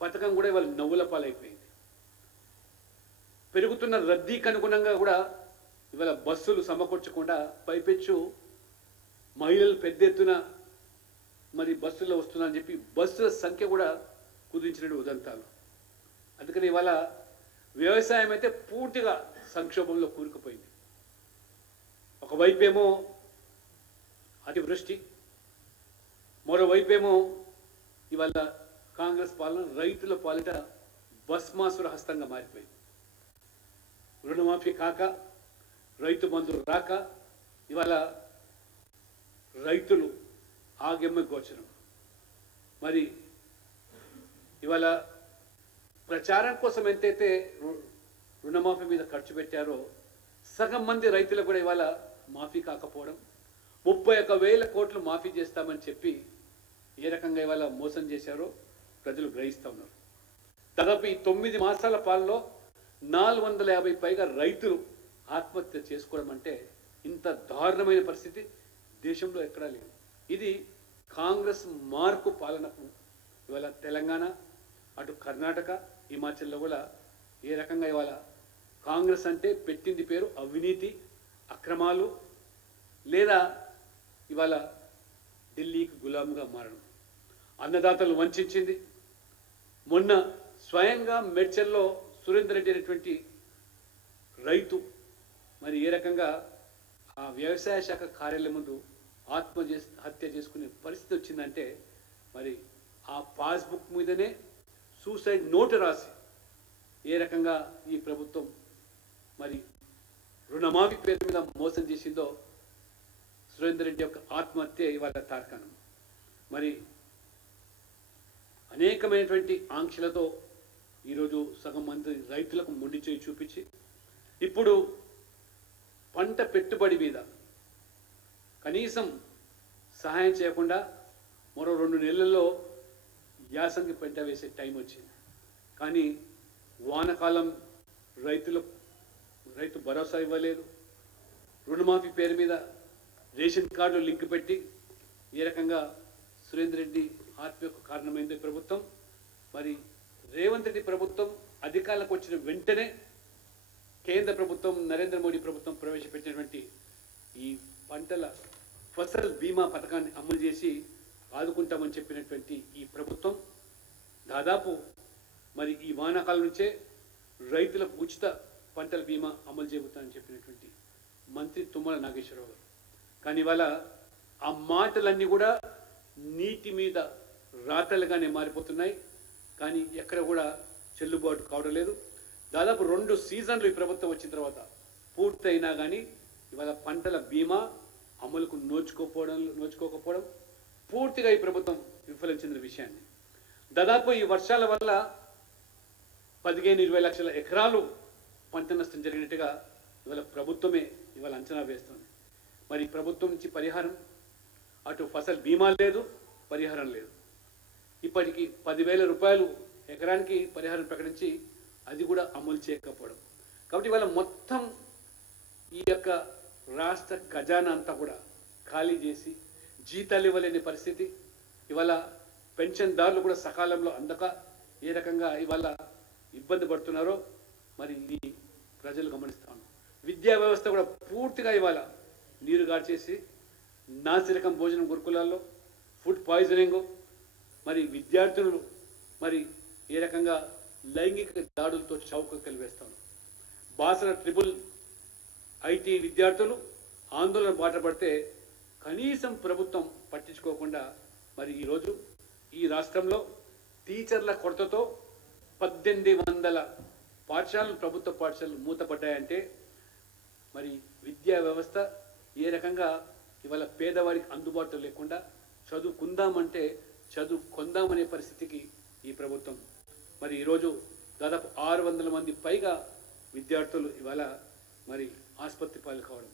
పథకం కూడా ఇవాళ నవ్వుల పాలైపోయింది. పెరుగుతున్న రద్దీకి అనుగుణంగా కూడా ఇవాళ బస్సులు సమకూర్చకుండా పైపెచ్చు మహిళలు పెద్ద ఎత్తున మరి బస్సుల్లో వస్తున్నారని చెప్పి బస్సుల సంఖ్య కూడా కుదించినట్టు ఉదంతాలు. అందుకని ఇవాళ వ్యవసాయం అయితే పూర్తిగా సంక్షోభంలో కూరుకుపోయింది. ఒకవైపేమో అతివృష్టి, మరోవైపేమో ఇవాళ కాంగ్రెస్ పాలన రైతుల పాలిట భస్మాసుర హస్తంగా మారిపోయింది. రుణమాఫీ కాక, రైతు బంధువులు రాక ఇవాళ రైతులు ఆగమ్య గోచరం. మరి ఇవాళ ప్రచారం కోసం ఎంతైతే రుణమాఫీ మీద ఖర్చు పెట్టారో సగం మంది రైతులు కూడా ఇవాళ మాఫీ కాకపోవడం, 31,000 కోట్లు మాఫీ చేస్తామని చెప్పి ఏ రకంగా ఇవాళ మోసం చేశారో ప్రజలు గ్రహిస్తూ ఉన్నారు. దాదాపు ఈ 9 మాసాల పాలలో 450 పైగా రైతులు ఆత్మహత్య చేసుకోవడం అంటే ఇంత దారుణమైన పరిస్థితి దేశంలో ఎక్కడా లేదు. ఇది కాంగ్రెస్ మార్పు పాలనకు ఇవాళ తెలంగాణ, అటు కర్ణాటక, హిమాచల్లో కూడా ఏ రకంగా ఇవాళ కాంగ్రెస్ అంటే పెట్టింది పేరు అవినీతి, అక్రమాలు, లేదా ఇవాళ ఢిల్లీకి గులాంగా మారడం, అన్నదాతలు వంచింది. మొన్న స్వయంగా మేడ్చల్లో సురేందర్ రెడ్డి అనేటువంటి రైతు మరి ఏ రకంగా ఆ వ్యవసాయ శాఖ కార్యాలయం ముందు హత్య చేసుకునే పరిస్థితి వచ్చిందంటే మరి ఆ పాస్బుక్ మీదనే సూసైడ్ నోటు రాసి ఏ రకంగా ఈ ప్రభుత్వం మరి రుణమాఫీ పేరు మీద మోసం చేసిందో సురేందర్ రెడ్డి యొక్క ఆత్మహత్య ఇవాళ తార్కాణం. మరి అనేకమైనటువంటి ఆంక్షలతో ఈరోజు సగం మంది రైతులకు మొండి చేయి చూపించి ఇప్పుడు పంట పెట్టుబడి మీద కనీసం సహాయం చేయకుండా మరో 2 నెలల్లో యాసంగి పంట వేసే టైం వచ్చింది. కానీ వానకాలం రైతు భరోసా ఇవ్వలేదు. రుణమాఫీ పేరు మీద రేషన్ కార్డులు లింక్ పెట్టి ఏ రకంగా సురేందర్ రెడ్డి ఆత్మహత్యకు కారణమైంది ప్రభుత్వం. మరి రేవంత్ రెడ్డి ప్రభుత్వం అధికారంలోకి వచ్చిన వెంటనే కేంద్ర ప్రభుత్వం, నరేంద్ర మోడీ ప్రభుత్వం ప్రవేశపెట్టినటువంటి ఈ పంటల ఫసల్ బీమా పథకాన్ని అమలు చేసి ఆదుకుంటామని చెప్పినటువంటి ఈ ప్రభుత్వం దాదాపు మరి ఈ వానాకాలం నుంచే రైతులకు ఉచిత పంటల బీమా అమలు చేయబోతామని చెప్పినటువంటి మంత్రి తుమ్మల నాగేశ్వరరావు గారు. కానీ ఇవాళ ఆ మాటలన్నీ కూడా నీటి మీద రాతలుగానే మారిపోతున్నాయి. కానీ ఎక్కడ కూడా చెల్లుబాటు కావడం లేదు. దాదాపు 2 సీజన్లు ఈ ప్రభుత్వం వచ్చిన తర్వాత పూర్తయినా కానీ ఇవాళ పంటల బీమా అమలుకు నోచుకోకపోవడం పూర్తిగా ఈ ప్రభుత్వం విఫలించిన విషయాన్ని, దాదాపు ఈ వర్షాల వల్ల 15-20 లక్షల ఎకరాలు పంట నష్టం జరిగినట్టుగా ఇవాళ ప్రభుత్వమే ఇవాళ అంచనా వేస్తుంది. మరి ప్రభుత్వం నుంచి పరిహారం, అటు ఫసల్ బీమా లేదు, పరిహారం లేదు. ఇప్పటికి 10,000 రూపాయలు ఎకరానికి పరిహారం ప్రకటించి అది కూడా అమలు చేయకపోవడం. కాబట్టి ఇవాళ మొత్తం ఈ యొక్క రాష్ట్ర ఖజానా అంతా కూడా ఖాళీ చేసి జీతాలు ఇవ్వలేని పరిస్థితి. ఇవాళ పెన్షన్దారులు కూడా సకాలంలో అందక ఏ రకంగా ఇవాళ ఇబ్బంది పడుతున్నారో మరి ఇది ప్రజలు గమనిస్తాను. విద్యా వ్యవస్థ కూడా పూర్తిగా ఇవాళ నీరు గార్చేసి నాసిరకం భోజనం గురుకులాల్లో, ఫుడ్ పాయిజనింగ్, మరి విద్యార్థులు మరి ఏ రకంగా లైంగిక దాడులతో చౌకలు వేస్తాను. బాసర ట్రిపుల్ ఐటీ విద్యార్థులు ఆందోళన బాట పడితే కనీసం ప్రభుత్వం పట్టించుకోకుండా మరి ఈరోజు ఈ రాష్ట్రంలో టీచర్ల కొరతతో 1800 పాఠశాలలు, ప్రభుత్వ పాఠశాలలు మూతపడ్డాయంటే మరి విద్యా వ్యవస్థ ఏ రకంగా ఇవాళ పేదవారికి అందుబాటులో లేకుండా చదువుకుందామంటే చదువుకుందామనే పరిస్థితికి ఈ ప్రభుత్వం. మరి ఈరోజు దాదాపు 600 మంది పైగా విద్యార్థులు ఇవాళ మరి ఆసుపత్రి పాలు కావడం.